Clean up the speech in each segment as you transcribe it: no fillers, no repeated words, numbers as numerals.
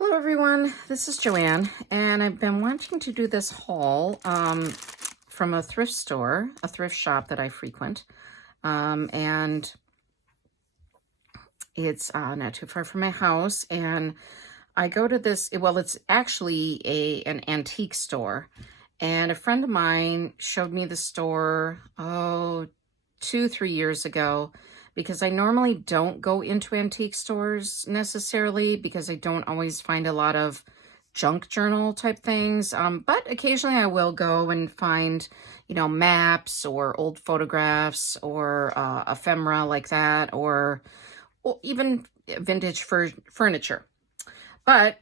Hello everyone, this is Joanne, and I've been wanting to do this haul from a thrift store, a thrift shop that I frequent, and it's not too far from my house, and I go to this, well, it's actually an antique store, and a friend of mine showed me the store, 2-3 years ago, because I normally don't go into antique stores necessarily because I don't always find a lot of junk journal type things. But occasionally I will go and find, maps or old photographs or ephemera like that, or even vintage furniture. But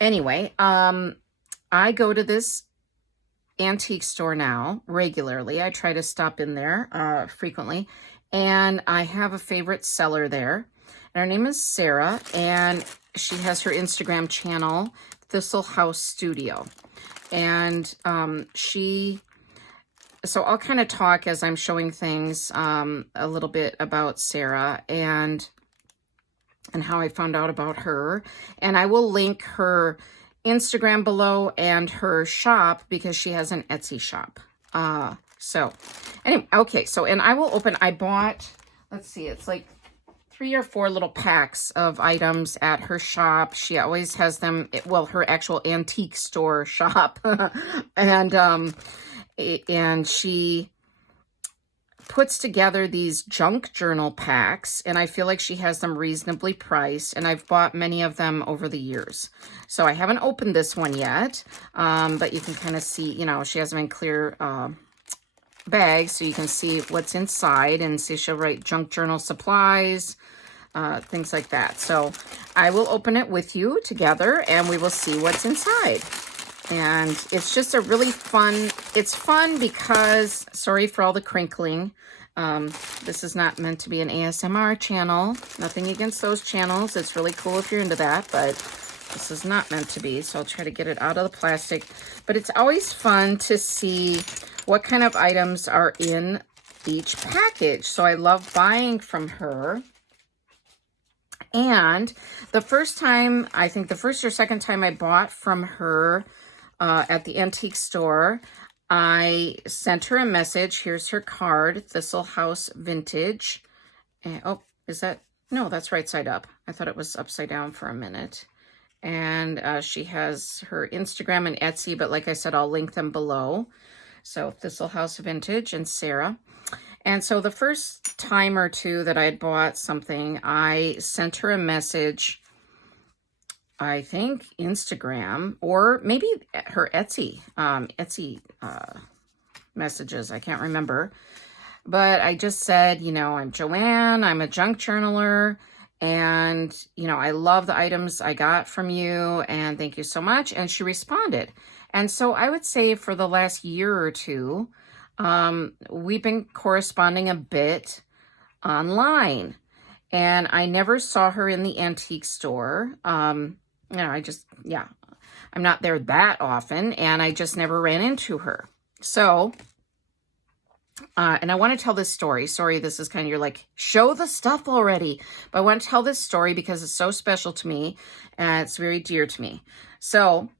anyway, I go to this antique store now regularly. I try to stop in there frequently. And I have a favorite seller there. And her name is Sarah, and she has her Instagram channel, Thistle House Studio. And so I'll kind of talk as I'm showing things a little bit about Sarah and how I found out about her. And I will link her Instagram below and her shop because she has an Etsy shop. So anyway, okay, so, and I will open, I bought, let's see, it's like 3 or 4 little packs of items at her shop. She always has them, well, her actual antique store shop. And she puts together these junk journal packs, and I feel like she has them reasonably priced, and I've bought many of them over the years. So I haven't opened this one yet, but you can kind of see, she has them in clear bag so you can see what's inside, and see she'll write junk journal supplies, things like that. So I will open it with you together and we will see what's inside. And it's just a really fun, it's fun because, sorry for all the crinkling, this is not meant to be an ASMR channel, nothing against those channels, it's really cool if you're into that, but this is not meant to be, so I'll try to get it out of the plastic. But it's always fun to see what kind of items are in each package. So I love buying from her. And the first time, I think the first or second time I bought from her at the antique store, I sent her a message. Here's her card, Thistle House Vintage. And, oh, is that, no, that's right side up. I thought it was upside down for a minute. And she has her Instagram and Etsy, but like I said, I'll link them below. So Thistle House Vintage and Sarah. And so the first time or two that I had bought something, I sent her a message, I think Instagram, or maybe her Etsy, messages, I can't remember. But I just said, I'm Joanne, I'm a junk journaler, and, I love the items I got from you, and thank you so much. And she responded. And so I would say for the last year or two, we've been corresponding a bit online. And I never saw her in the antique store. I'm not there that often, and I just never ran into her. So, and I want to tell this story. Sorry, this is kind of, you're like, show the stuff already. But I want to tell this story because it's so special to me, and it's very dear to me. So,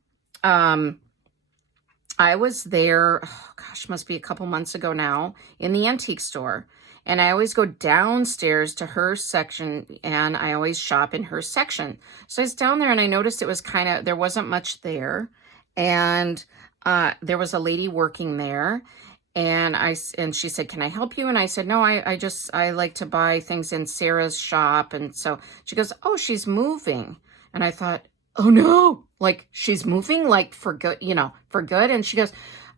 I was there, oh gosh, must be a couple months ago now, in the antique store. And I always go downstairs to her section, and I always shop in her section. So I was down there, and I noticed it was there wasn't much there. And there was a lady working there. And she said, can I help you? And I said, no, I like to buy things in Sarah's shop. And so she goes, oh, she's moving. And I thought, oh no, like she's moving, like for good, for good. And she goes,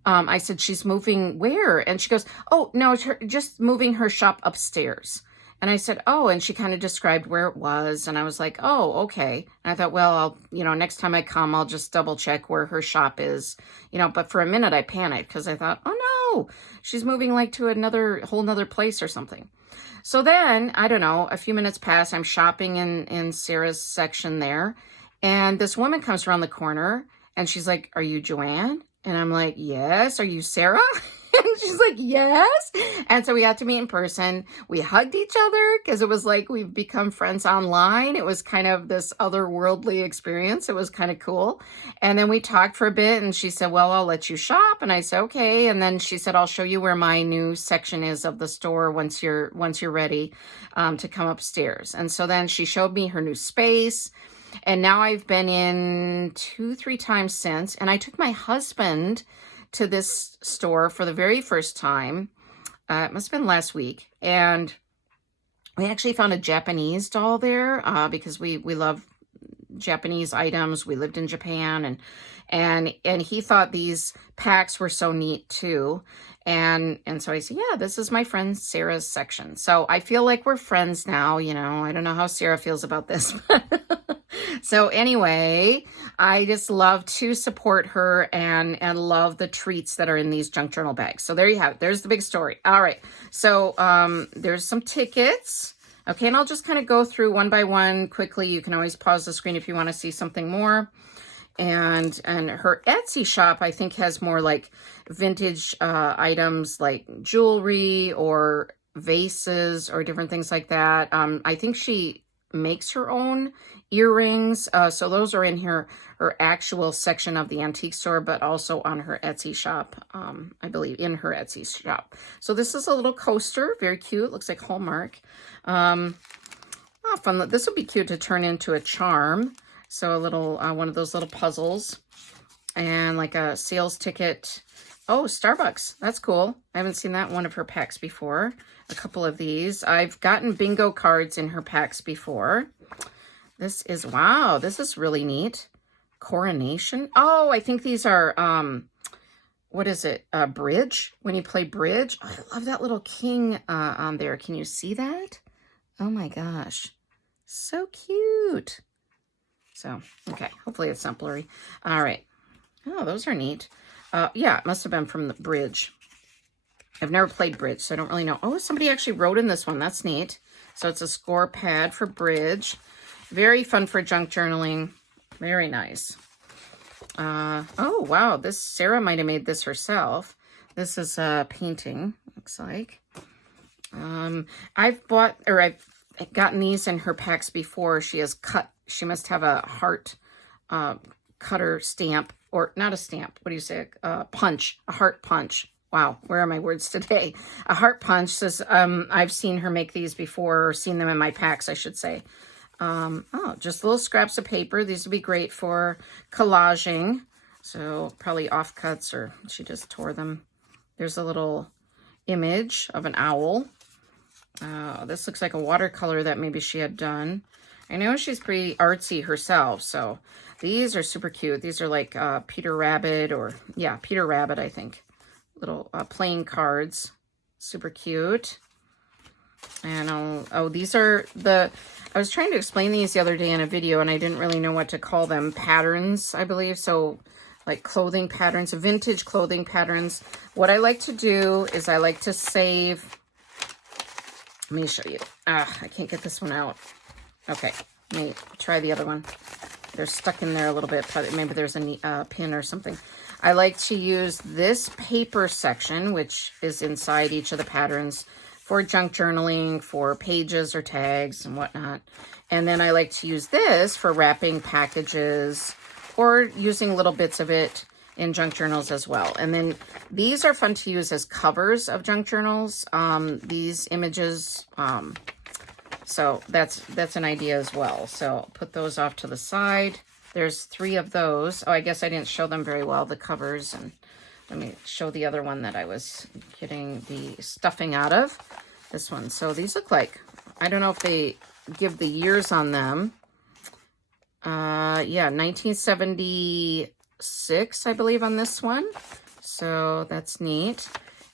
I said, she's moving where? And she goes, oh no, it's just moving her shop upstairs. And I said, oh, and she kind of described where it was. And I was like, oh, okay. And I thought, well, next time I come, I'll just double check where her shop is, but for a minute I panicked because I thought, oh no, she's moving like to whole nother place or something. So then, I don't know, a few minutes pass, I'm shopping in Sarah's section there. And this woman comes around the corner and she's like, are you Joanne? And I'm like, yes. Are you Sarah? she's like, yes. And so we got to meet in person. We hugged each other because it was like we've become friends online. It was kind of this otherworldly experience. It was kind of cool. And then we talked for a bit and she said, well, I'll let you shop. And I said, okay. And then she said, I'll show you where my new section is of the store once you're ready to come upstairs. And so then she showed me her new space. And now I've been in 2-3 times since. And I took my husband to this store for the very first time. It must have been last week. And we actually found a Japanese doll there because we love Japanese items. We lived in Japan, and he thought these packs were so neat too. And so I said, yeah, this is my friend Sarah's section. So I feel like we're friends now, you know. I don't know how Sarah feels about this. So anyway, I just love to support her and love the treats that are in these junk journal bags. So there you have it. There's the big story. All right. So there's some tickets. Okay, and I'll just kind of go through one by one quickly. You can always pause the screen if you want to see something more. And her Etsy shop, I think, has more like vintage items like jewelry or vases or different things like that. I think she makes her own earrings. So those are in her actual section of the antique store, but also on her Etsy shop, I believe, in her Etsy shop. So this is a little coaster, very cute. Looks like Hallmark. Oh, fun. This would be cute to turn into a charm. So a little, one of those little puzzles and like a sales ticket. Oh, Starbucks. That's cool. I haven't seen that in one of her packs before. A couple of these. I've gotten bingo cards in her packs before. This is, wow, this is really neat. Coronation. Oh, I think these are, what is it? Bridge? When you play bridge. Oh, I love that little king on there. Can you see that? Oh my gosh. So cute. So, okay. Hopefully it's not blurry. All right. Oh, those are neat. Yeah, it must have been from the bridge. I've never played bridge, so I don't really know. Oh, somebody actually wrote in this one. That's neat. So it's a score pad for bridge. Very fun for junk journaling. Very nice. Oh, wow. This Sarah might have made this herself. This is a painting, looks like. I've gotten these in her packs before. She must have a heart cutter stamp, or not a stamp. What do you say? Punch, a heart punch. Wow, where are my words today? A heart punch says, I've seen her make these before, or seen them in my packs, I should say. Oh, just little scraps of paper. These would be great for collaging. So probably offcuts, or she just tore them. There's a little image of an owl. This looks like a watercolor that maybe she had done. I know she's pretty artsy herself, so these are super cute. These are like Peter Rabbit, or yeah, Peter Rabbit, I think. Little playing cards. Super cute. And these are I was trying to explain these the other day in a video, and I didn't really know what to call them. Patterns, I believe. So like clothing patterns, vintage clothing patterns. What I like to do is I like to save. Let me show you. I can't get this one out. Okay, let me try the other one. They're stuck in there a little bit. Probably, maybe there's a pin or something. I like to use this paper section, which is inside each of the patterns, for junk journaling, for pages or tags and whatnot. And then I like to use this for wrapping packages or using little bits of it in junk journals as well. And then these are fun to use as covers of junk journals, these images. So that's an idea as well. So put those off to the side. There's 3 of those. Oh, I guess I didn't show them very well, the covers. And let me show the other one that I was getting the stuffing out of. This one. So these look like, I don't know if they give the years on them. Yeah, 1976, I believe, on this one. So that's neat.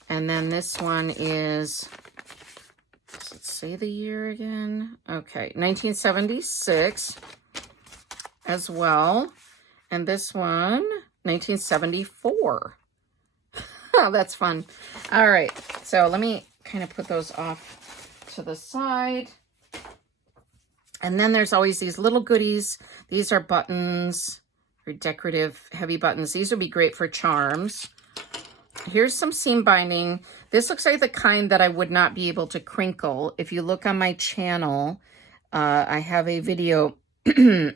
And then this one is, let's say the year again. Okay, 1976 as well. And this one, 1974. Oh, that's fun. All right, so let me kind of put those off to the side. And then there's always these little goodies. These are buttons, or decorative heavy buttons. These would be great for charms. Here's some seam binding. This looks like the kind that I would not be able to crinkle. If you look on my channel, I have a video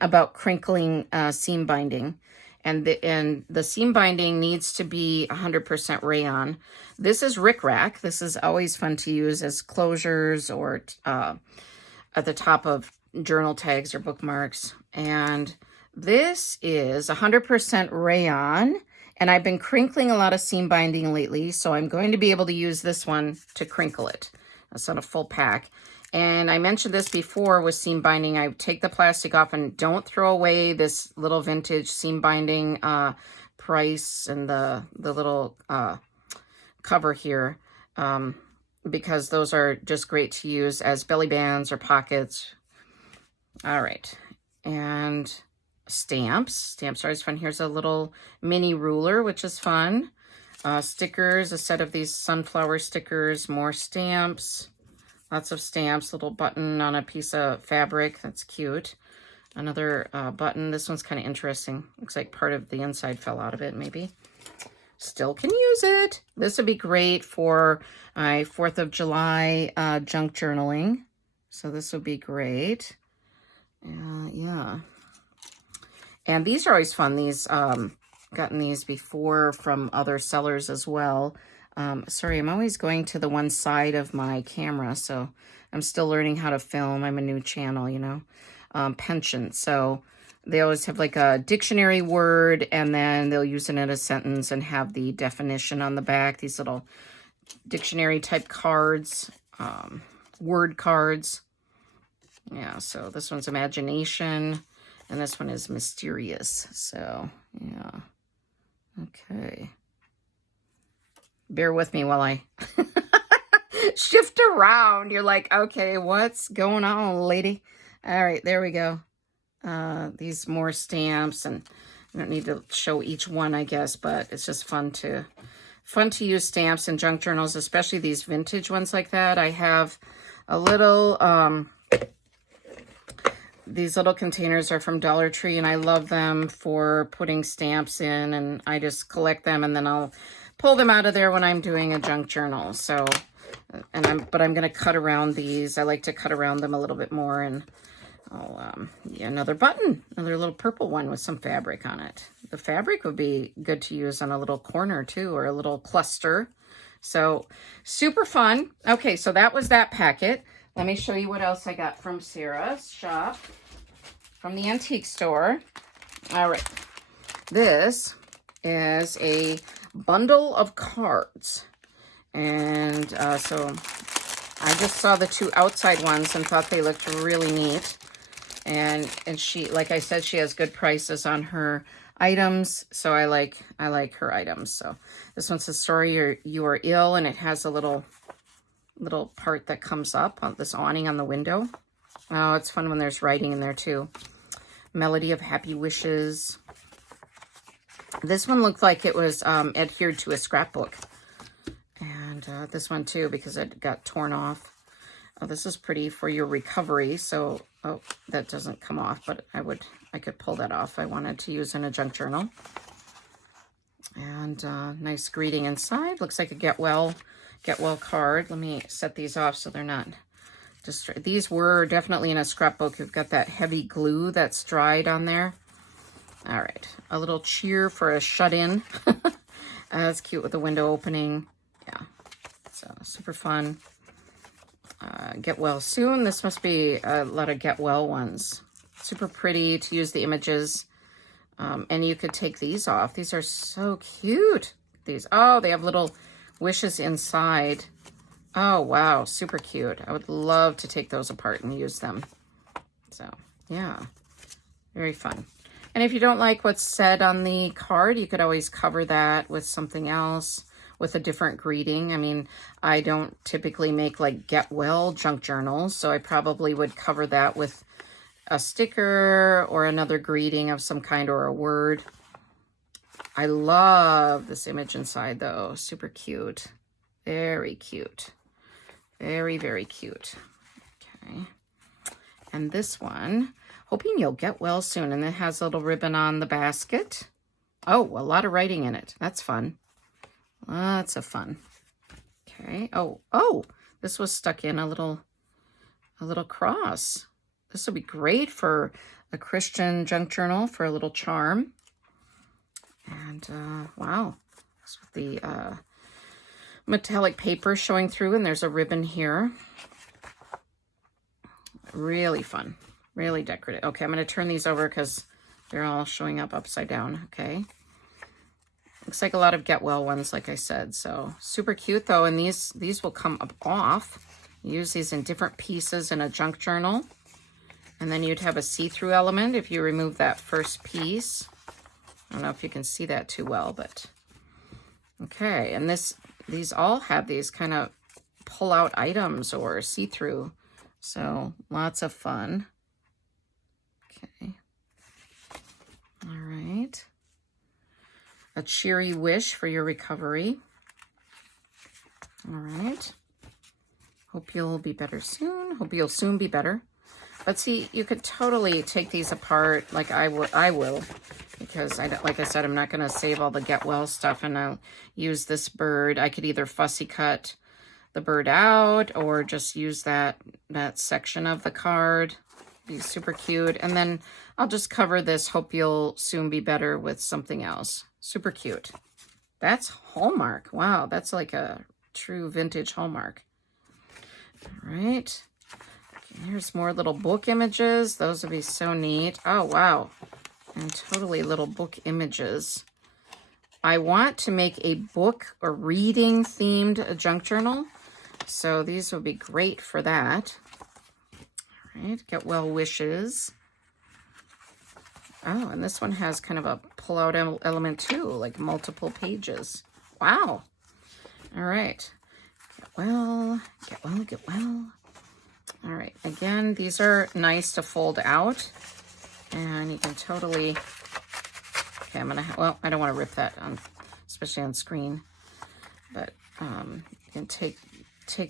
about crinkling seam binding. And the seam binding needs to be 100% rayon. This is rickrack. This is always fun to use as closures or at the top of journal tags or bookmarks. And this is 100% rayon. And I've been crinkling a lot of seam binding lately, so I'm going to be able to use this one to crinkle it. That's not a full pack. And I mentioned this before with seam binding. I take the plastic off and don't throw away this little vintage seam binding price and the little cover here, because those are just great to use as belly bands or pockets. All right, and stamps. Stamps are always fun. Here's a little mini ruler, which is fun. Stickers, a set of these sunflower stickers, more stamps. Lots of stamps, little button on a piece of fabric. That's cute. Another button. This one's kind of interesting. Looks like part of the inside fell out of it, maybe. Still can use it. This would be great for my 4th of July junk journaling. So this would be great. Yeah. And these are always fun. These, gotten these before from other sellers as well. Sorry, I'm always going to the one side of my camera, so I'm still learning how to film. I'm a new channel, you know. Penchant. So they always have like a dictionary word, and then they'll use it in a sentence and have the definition on the back. These little dictionary type cards, word cards. Yeah, so this one's imagination, and this one is mysterious. So, yeah. Okay. Bear with me while I shift around. You're like, okay, what's going on, lady? All right, there we go. These more stamps, and I don't need to show each one, I guess, but it's just fun to use stamps in junk journals, especially these vintage ones like that. I have a little, these little containers are from Dollar Tree, and I love them for putting stamps in, and I just collect them, and then I'll pull them out of there when I'm doing a junk journal. So, but I'm going to cut around these. I like to cut around them a little bit more, and I'll, yeah, another button, another little purple one with some fabric on it. The fabric would be good to use on a little corner too, or a little cluster. So super fun. Okay, so that was that packet. Let me show you what else I got from Sarah's shop, from the antique store. All right, this is a bundle of cards, and so I just saw the 2 outside ones and thought they looked really neat, and she, like I said, she has good prices on her items, so I like her items. So this one says, sorry you are ill, and it has a little part that comes up on this awning on the window. Oh, it's fun when there's writing in there too. Melody of happy wishes. This one looked like it was adhered to a scrapbook. And this one too, because it got torn off. Oh, this is pretty for your recovery. So, oh, that doesn't come off, but I could pull that off if I wanted to use in a junk journal. And nice greeting inside. Looks like a get well card. Let me set these off so they're not destroyed. These were definitely in a scrapbook. You've got that heavy glue that's dried on there. All right, a little cheer for a shut-in. That's cute with the window opening. Yeah, so super fun. Get well soon. This must be a lot of get well ones. Super pretty to use the images. And you could take these off. These are so cute. These, oh, they have little wishes inside. Oh, wow, super cute. I would love to take those apart and use them. So, yeah, very fun. And if you don't like what's said on the card, you could always cover that with something else, with a different greeting. I mean, I don't typically make like get well junk journals, so I probably would cover that with a sticker or another greeting of some kind or a word. I love this image inside though. Super cute. Very cute. Very, very cute. Okay. And this one, hoping you'll get well soon. And it has a little ribbon on the basket. Oh, a lot of writing in it. That's fun. Lots of fun. Okay. Oh, this was stuck in a little cross. This would be great for a Christian junk journal for a little charm. And wow, that's with the metallic paper showing through, and there's a ribbon here. Really fun, really decorative. Okay, I'm going to turn these over because they're all showing up upside down. Okay. Looks like a lot of Get Well ones, like I said. So super cute though, and these will come up off. Use these in different pieces in a junk journal. And then you'd have a see-through element if you remove that first piece. I don't know if you can see that too well, but okay. And these all have these kind of pull-out items or see-through. So lots of fun. Okay. All right. A cheery wish for your recovery. All right. Hope you'll be better soon. Hope you'll soon be better. But see, you could totally take these apart like I will, because like I said, I'm not going to save all the Get Well stuff, and I'll use this bird. I could either fussy cut the bird out or just use that section of the card. Be super cute. And then I'll just cover this hope you'll soon be better with something else. Super cute. That's Hallmark. Wow, that's like a true vintage Hallmark. All right. Here's more little book images. Those would be so neat. Oh, wow. And totally little book images. I want to make a book or reading themed junk journal. So these would be great for that. All right. Get Well wishes. Oh, and this one has kind of a pull-out element too, like multiple pages. Wow. All right. Get well, get well, get well. All right, again, these are nice to fold out, and you can totally, okay, well, I don't want to rip that on, especially on screen, but you can take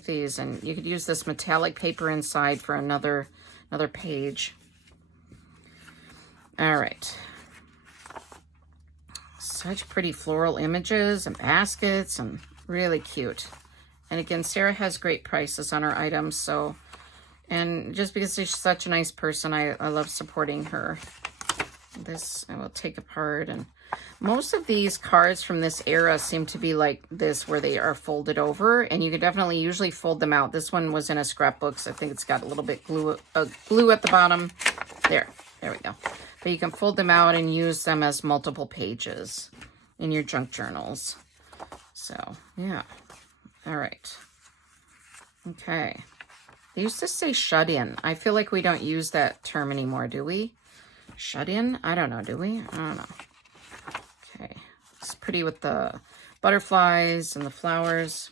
these, and you could use this metallic paper inside for another page. All right. Such pretty floral images and baskets, and really cute. And again, Sarah has great prices on her items, so, and just because she's such a nice person, I love supporting her. This I will take apart, and most of these cards from this era seem to be like this, where they are folded over, and you can definitely usually fold them out. This one was in a scrapbook, so I think it's got a little bit glue at the bottom. There we go. But you can fold them out and use them as multiple pages in your junk journals. So, yeah. All right. Okay. They used to say shut in. I feel like we don't use that term anymore, do we? Shut in? I don't know, do we? I don't know. Okay. It's pretty with the butterflies and the flowers.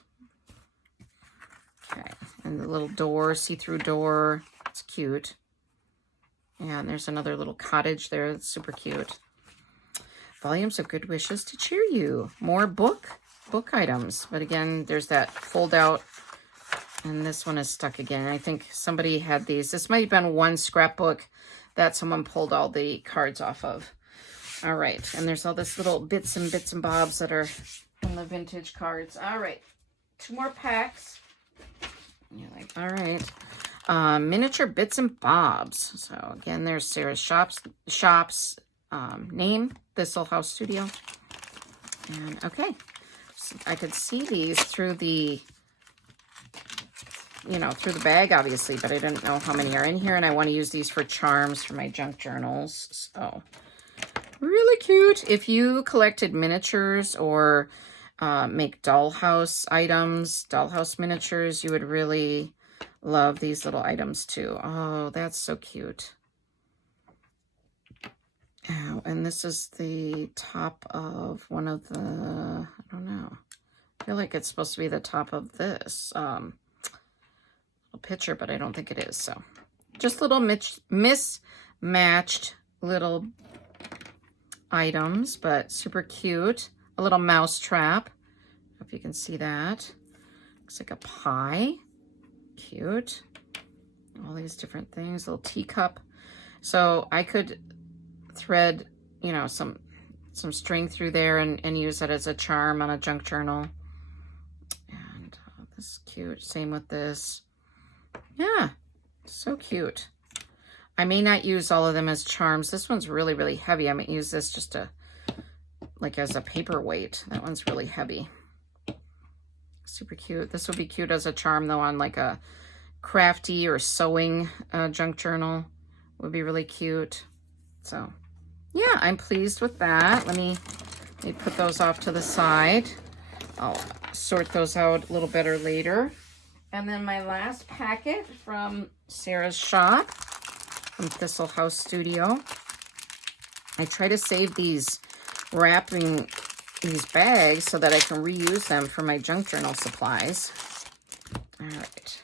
Okay. And the little door, see-through door. It's cute. Yeah, and there's another little cottage there. That's super cute. Volumes of good wishes to cheer you. More book items. But again, there's that fold out. And this one is stuck again. I think somebody had these. This might have been one scrapbook that someone pulled all the cards off of. All right. And there's all this little bits and bobs that are in the vintage cards. All right. 2 more packs. You're like, all right. Miniature bits and bobs. So again, there's Sarah's shop's name, Thistle House Studio. And okay, so I could see these through the, through the bag, obviously, but I didn't know how many are in here, and I want to use these for charms for my junk journals. So really cute. If you collected miniatures or make dollhouse items, dollhouse miniatures, you would really love these little items too. Oh, that's so cute. Oh, and this is the top of one of the, I don't know. I feel like it's supposed to be the top of this little picture, but I don't think it is. So just little mismatched little items, but super cute. A little mouse trap. If you can see that. Looks like a pie. Cute. All these different things. Little teacup. So I could thread, some string through there and use that as a charm on a junk journal. This is cute. Same with this. Yeah, so cute. I may not use all of them as charms. This one's really, really heavy. I might use this just to, like as a paperweight. That one's really heavy. Super cute. This would be cute as a charm though on like a crafty or sewing junk journal. Would be really cute. So yeah, I'm pleased with that. Let me put those off to the side. I'll sort those out a little better later. And then my last packet from Sarah's shop, from Thistle House Studio. I try to save these wrapping these bags so that I can reuse them for my junk journal supplies. All right.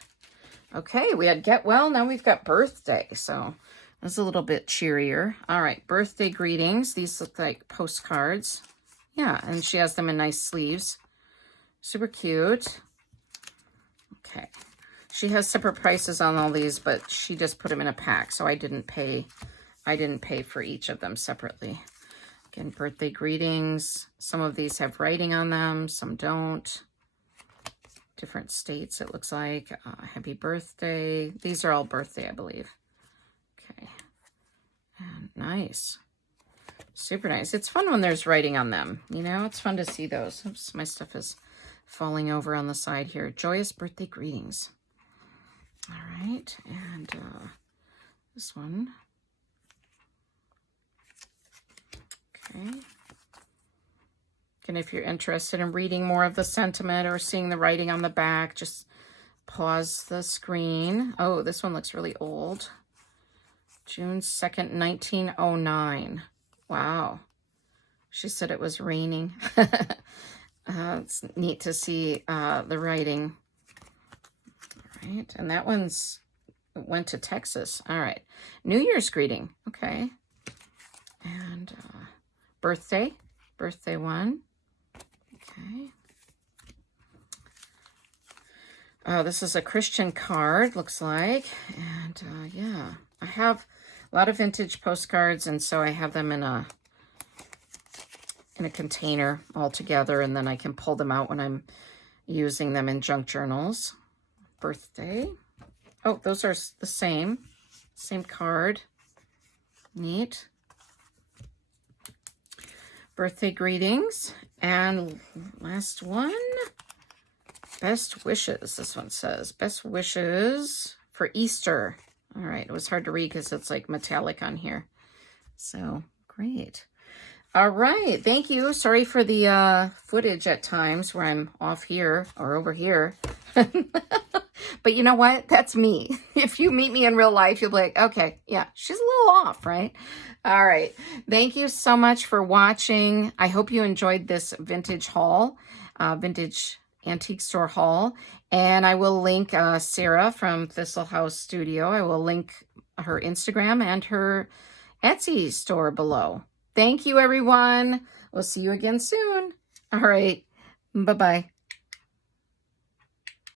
Okay, we had get well, now we've got birthday. So that's a little bit cheerier. All right, birthday greetings. These look like postcards. Yeah, and she has them in nice sleeves. Super cute. Okay. She has separate prices on all these, but she just put them in a pack, so I didn't pay for each of them separately. Again, birthday greetings. Some of these have writing on them, some don't. Different states, it looks like. Happy birthday. These are all birthday, I believe. Okay. And nice. Super nice. It's fun when there's writing on them. You know, it's fun to see those. Oops, my stuff is falling over on the side here. Joyous birthday greetings. All right. And this one. Okay. And if you're interested in reading more of the sentiment or seeing the writing on the back, just pause the screen. Oh, this one looks really old. June 2nd, 1909. Wow. She said it was raining. It's neat to see the writing. All right. And that one's went to Texas. All right. New Year's greeting. Okay. And birthday one. Okay. Oh, this is a Christian card, looks like. And yeah, I have a lot of vintage postcards, and so I have them in a container all together, and then I can pull them out when I'm using them in junk journals. Birthday. Oh, those are the same card. Neat. Birthday greetings. And last one, best wishes. This one says best wishes for Easter. All right, it was hard to read because it's like metallic on here. So great. All right, thank you. Sorry for the footage at times where I'm off here or over here. But you know what? That's me. If you meet me in real life, you'll be like, okay, yeah, she's a little off, right? All right. Thank you so much for watching. I hope you enjoyed this vintage haul, vintage antique store haul. And I will link Sarah from Thistle House Studio. I will link her Instagram and her Etsy store below. Thank you, everyone. We'll see you again soon. All right. Bye-bye.